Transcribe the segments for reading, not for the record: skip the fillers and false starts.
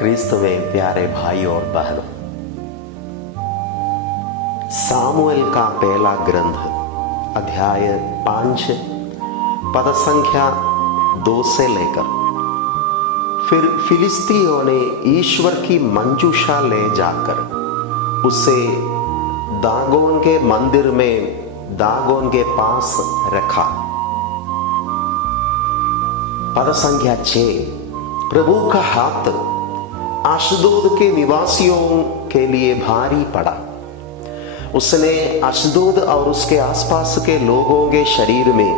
क्रिस्त में प्यारे भाई और बहनों, सामुएल का पहला ग्रंथ अध्याय 5 पद संख्या 2 से लेकर फिर फिलिस्तीयों ने ईश्वर की मंजूषा ले जाकर उसे दागोन के मंदिर में दागोन के पास रखा। पद संख्या 6, प्रभु का हाथ अशदोद के निवासियों के लिए भारी पड़ा। उसने अशदोद और उसके आसपास के लोगों के शरीर में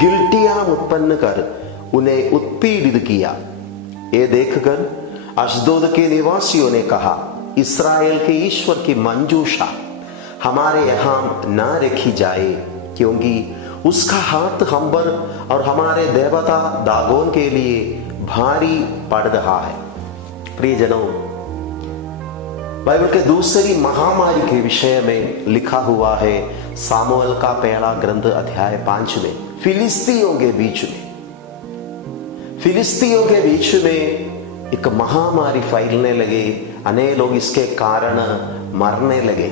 गिल्टियां उत्पन्न कर उन्हें उत्पीड़ित किया। ये देखकर अशदोद के निवासियों ने कहा, इस्राएल के ईश्वर की मंजूषा हमारे यहाँ न रखी जाए, क्योंकि उसका हाथ हम पर और हमारे देवता दागोन के लिए भारी पड़ रहा है। प्रियजनों, बाइबल के दूसरी महामारी के विषय में लिखा हुआ है सामुएल का पहला ग्रंथ अध्याय 5 में फिलिस्तीयों के बीच में एक महामारी फैलने लगे। अनेक लोग इसके कारण मरने लगे।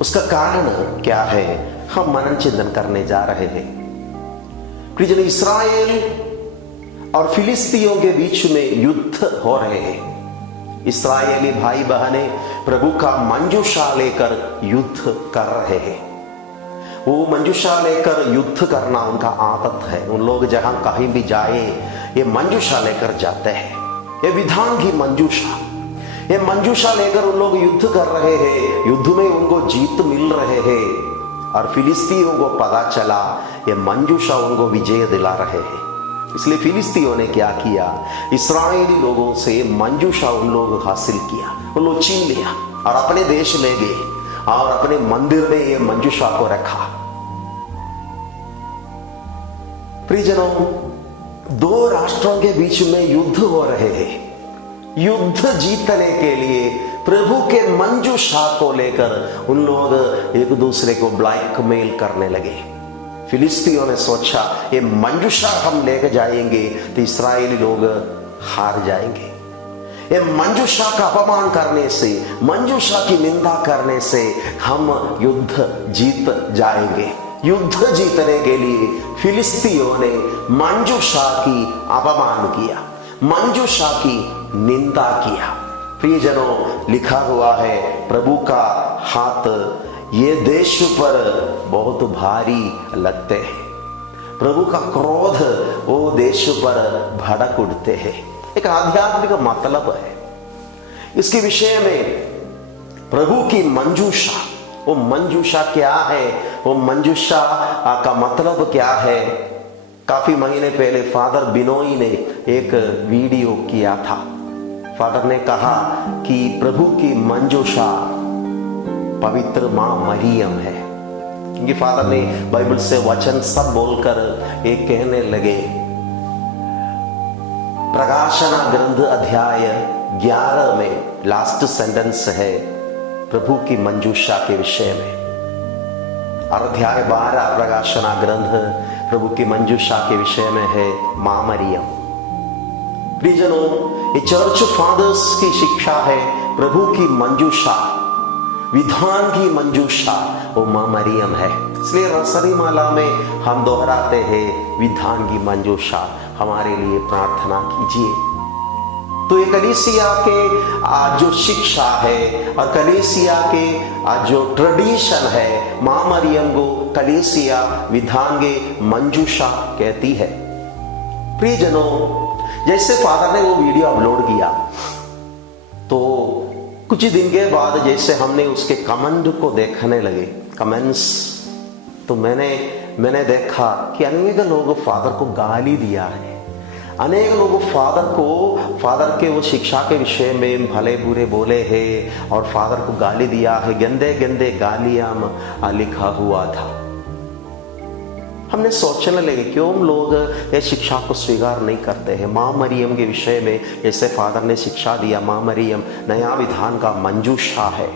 उसका कारण क्या है, हम मनन चिंतन करने जा रहे हैं। प्रियजन, इस्राएल और फिलिस्तीयों के बीच में युद्ध हो रहे हैं। इस्राएली भाई बहने प्रभु का मंजूषा लेकर युद्ध कर रहे हैं। वो मंजूषा लेकर युद्ध करना उनका आदत है। उन लोग जहां कहीं भी जाए ये मंजूषा लेकर जाते हैं। ये विधान की मंजूषा, ये मंजूषा लेकर उन लोग युद्ध कर रहे हैं। युद्ध में उनको जीत मिल रहे हैं और फिलिस्तीयों को पता चला ये मंजूषा उनको विजय दिला रहे हैं। इसलिए फिलिस्तीयों ने क्या किया, इस्राएली लोगों से मंजूषा उन लोग हासिल किया, उन लोग छीन लिया और अपने देश ले गए और अपने मंदिर में ये मंजूषा को रखा। प्रियजनों, दो राष्ट्रों के बीच में युद्ध हो रहे हैं। युद्ध जीतने के लिए प्रभु के मंजूषा को लेकर उन लोग एक दूसरे को ब्लैकमेल करने लगे। फिलिस्तीयों ने सोचा ये मंजूषा हम लेकर जाएंगे तो इस्राएली लोग हार जाएंगे। ये मंजूषा का अपमान करने से, मंजूषा की निंदा करने से हम युद्ध जीत जाएंगे। युद्ध जीतने के लिए फिलिस्तीयों ने मंजूषा की अपमान किया, मंजूषा की निंदा किया। प्रियजनों, लिखा हुआ है प्रभु का हाथ ये देश पर बहुत भारी लगते हैं। प्रभु का क्रोध वो देश पर भड़क उठते हैं। एक आध्यात्मिक मतलब है इसके विषय में। प्रभु की मंजूषा, वो मंजूषा क्या है, वो मंजूषा का मतलब क्या है। काफी महीने पहले फादर बिनोई ने एक वीडियो किया था। फादर ने कहा कि प्रभु की मंजूषा पवित्र मां मरियम है। क्योंकि फादर ने बाइबल से वचन सब बोलकर एक कहने लगे, प्रकाशना ग्रंथ अध्याय 11 में लास्ट सेंटेंस है प्रभु की मंजूषा के विषय में, और अध्याय 12 प्रकाशना ग्रंथ प्रभु की मंजूषा के विषय में है मां मरियम। प्रियजनों, ये चर्च फादर्स की शिक्षा है प्रभु की मंजूषा, विधान की मंजूषा वो मां मरियम है। इसलिए रोसरी माला में हम दोहराते हैं विधान की मंजूषा हमारे लिए प्रार्थना कीजिए। तो ये कलीसिया के जो शिक्षा है और कलीसिया के जो ट्रेडिशन है, मां मरियम को कलीसिया विधान के मंजूषा कहती है। प्रियजनों, जैसे फादर ने वो वीडियो अपलोड किया तो कुछ दिन के बाद जैसे हमने उसके कमेंट को देखने लगे, कमेंट्स, तो मैंने देखा कि अनेक लोग फादर को गाली दिया है। अनेक लोग फादर के वो शिक्षा के विषय में भले बुरे बोले हैं और फादर को गाली दिया है। गंदे गंदे गालियां लिखा हुआ था। हमने सोचने लगे क्यों लोग ये शिक्षा को स्वीकार नहीं करते हैं। मां मरियम के विषय में जैसे फादर ने शिक्षा दिया, मां मरियम नया विधान का मंजूषा है,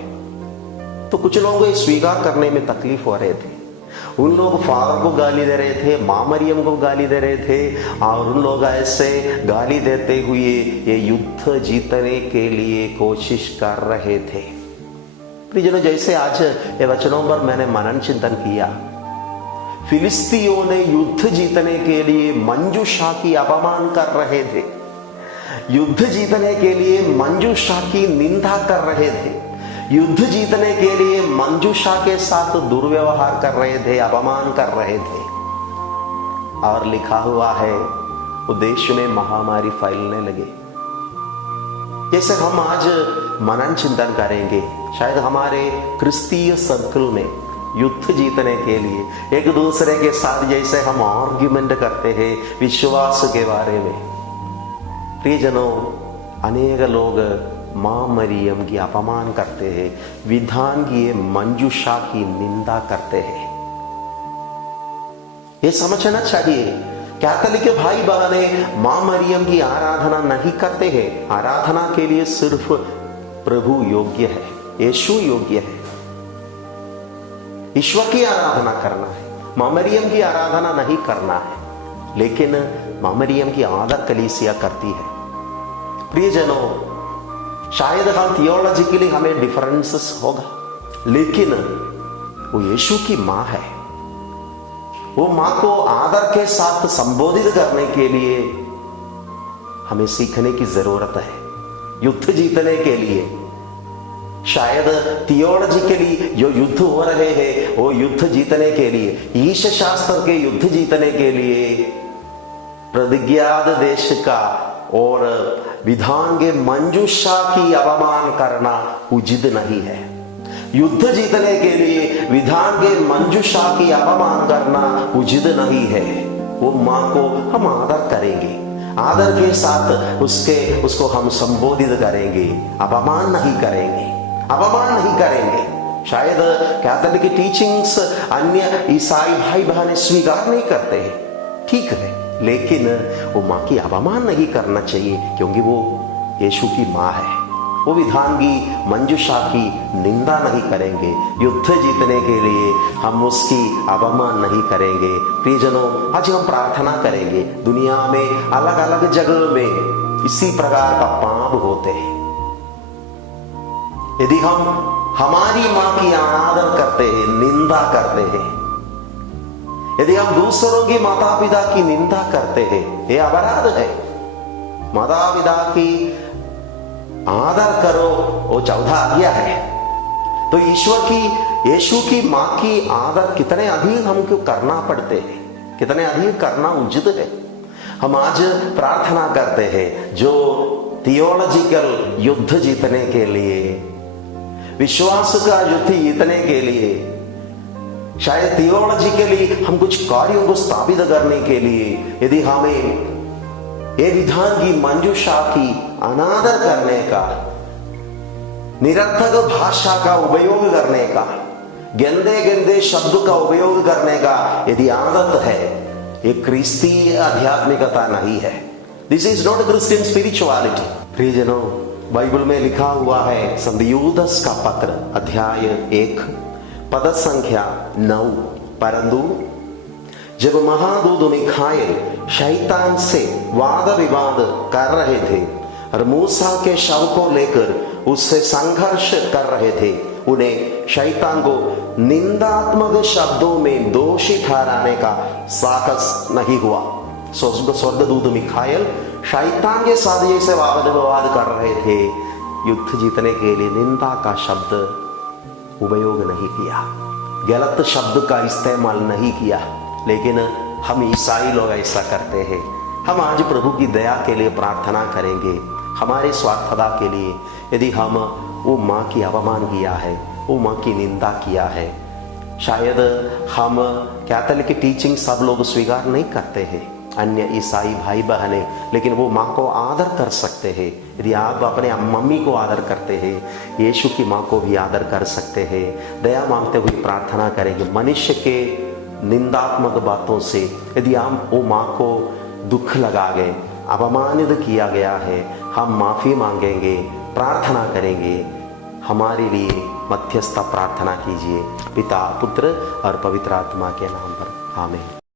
तो कुछ लोगों को स्वीकार करने में तकलीफ हो रहे थे। उन लोग फारूक को गाली दे रहे थे, माँ मरियम को गाली दे रहे थे, और उन लोग ऐसे गाली देते हुए ये युद्ध जीतने के लिए कोशिश कर रहे थे। प्रियजनों, जैसे आज ये वचनों पर मैंने मनन चिंतन किया, फिलिस्तीयों ने युद्ध जीतने के लिए मंजूषा की अपमान कर रहे थे, युद्ध जीतने के लिए मंजूषा की निंदा कर रहे थे, युद्ध जीतने के लिए मंजूषा के साथ दुर्व्यवहार कर रहे थे, अपमान कर रहे थे। और लिखा हुआ है वो देश में महामारी फैलने लगे। जैसे हम आज मनन चिंतन करेंगे, शायद हमारे क्रिस्तीय सर्कल में युद्ध जीतने के लिए एक दूसरे के साथ जैसे हम आर्ग्यूमेंट करते हैं विश्वास के बारे में, प्रियजनों, अनेक लोग माँ मरियम की अपमान करते हैं, विधान की मंजूषा की निंदा करते हैं। ये समझना चाहिए, कैथोलिक भाई बहनें माँ मरियम की आराधना नहीं करते हैं। आराधना के लिए सिर्फ प्रभु योग्य है, यीशु योग्य है, ईश्वर की आराधना करना है, माँ मरियम की आराधना नहीं करना है। लेकिन माँ मरियम की आदर कलीसिया करती है। प्रियजनों, शायद हम थियोलॉजिकली हमें डिफरेंसेस होगा, लेकिन वो यीशु की मां है। वो मां को आदर के साथ संबोधित करने के लिए हमें सीखने की जरूरत है। युद्ध जीतने के लिए शायद थियोलॉजिकली जो युद्ध हो रहे हैं वो युद्ध जीतने के लिए, ईश शास्त्र के युद्ध जीतने के लिए प्रतिज्ञात देश का और विधान के मंजूषा की अपमान करना उचित नहीं है। युद्ध जीतने के लिए विधान के मंजूषा की अपमान करना उचित नहीं है। वो मां को हम आदर करेंगे, आदर के साथ उसको हम संबोधित करेंगे, अपमान नहीं करेंगे, अपमान नहीं करेंगे। शायद कैथोलिक टीचिंग्स अन्य ईसाई भाई बहनें स्वीकार नहीं करते हैं, ठीक है, लेकिन वो मां की अपमान नहीं करना चाहिए, क्योंकि वो यीशु की मां है। वो विधान की मंजूषा की निंदा नहीं करेंगे। युद्ध जीतने के लिए हम उसकी अपमान नहीं करेंगे। प्रियजनों, आज हम प्रार्थना करेंगे। दुनिया में अलग अलग जगह में इसी प्रकार का पाप होते हैं। यदि हम हमारी मां की अनादर करते हैं, निंदा करते हैं, यदि हम दूसरों की माता पिता की निंदा करते हैं, यह अपराध है। माता पिता की आदर करो, वो 14 आज्ञा है। तो यीशु की मां की आदर कितने अधिक हमको करना पड़ते हैं, कितने अधिक करना उचित है। हम आज प्रार्थना करते हैं जो थियोलॉजिकल युद्ध जीतने के लिए, विश्वास का युद्ध जीतने के लिए, शायद थियोलॉजिकली हम कुछ कार्यों को स्थापित करने के लिए, यदि हमें ये विधान की मंजूषा की अनादर करने का, निरर्थक भाषा का उपयोग करने का, गंदे गंदे शब्द का उपयोग करने का यदि आदत है, ये क्रिस्तीय आध्यात्मिकता नहीं है। This is not Christian spirituality. प्रियजनों, बाइबल में लिखा हुआ है संत यूदास का पत्र अध्याय 1 पद संख्या 9, परंतु जब महादूत मिखाएल शैतान से वाद विवाद कर रहे थे और मूसा के शव को लेकर उससे संघर्ष कर रहे थे, उन्हें शैतान को निंदात्मक शब्दों में दोषी ठहराने का साहस नहीं हुआ। स्वर्गदूत मिखाएल शैतान के साथ जैसे वाद विवाद कर रहे थे, युद्ध जीतने के लिए निंदा का शब्द उपयोग नहीं किया, गलत शब्द का इस्तेमाल नहीं किया। लेकिन हम ईसाई लोग ऐसा करते हैं। हम आज प्रभु की दया के लिए प्रार्थना करेंगे, हमारे स्वार्थता के लिए। यदि हम वो माँ की अपमान किया है, वो माँ की निंदा किया है, शायद हम कैथोलिक टीचिंग सब लोग स्वीकार नहीं करते हैं, अन्य ईसाई भाई बहनें, लेकिन वो माँ को आदर कर सकते हैं। यदि आप अपने मम्मी को आदर करते हैं, यीशु की माँ को भी आदर कर सकते हैं। दया मांगते हुए प्रार्थना करेंगे। मनुष्य के निंदात्मक बातों से यदि हम वो माँ को दुख लगा गए, अपमानित किया गया है, हम माफी मांगेंगे, प्रार्थना करेंगे हमारे लिए मध्यस्थता प्रार्थना कीजिए। पिता, पुत्र और पवित्र आत्मा के नाम पर, आमीन।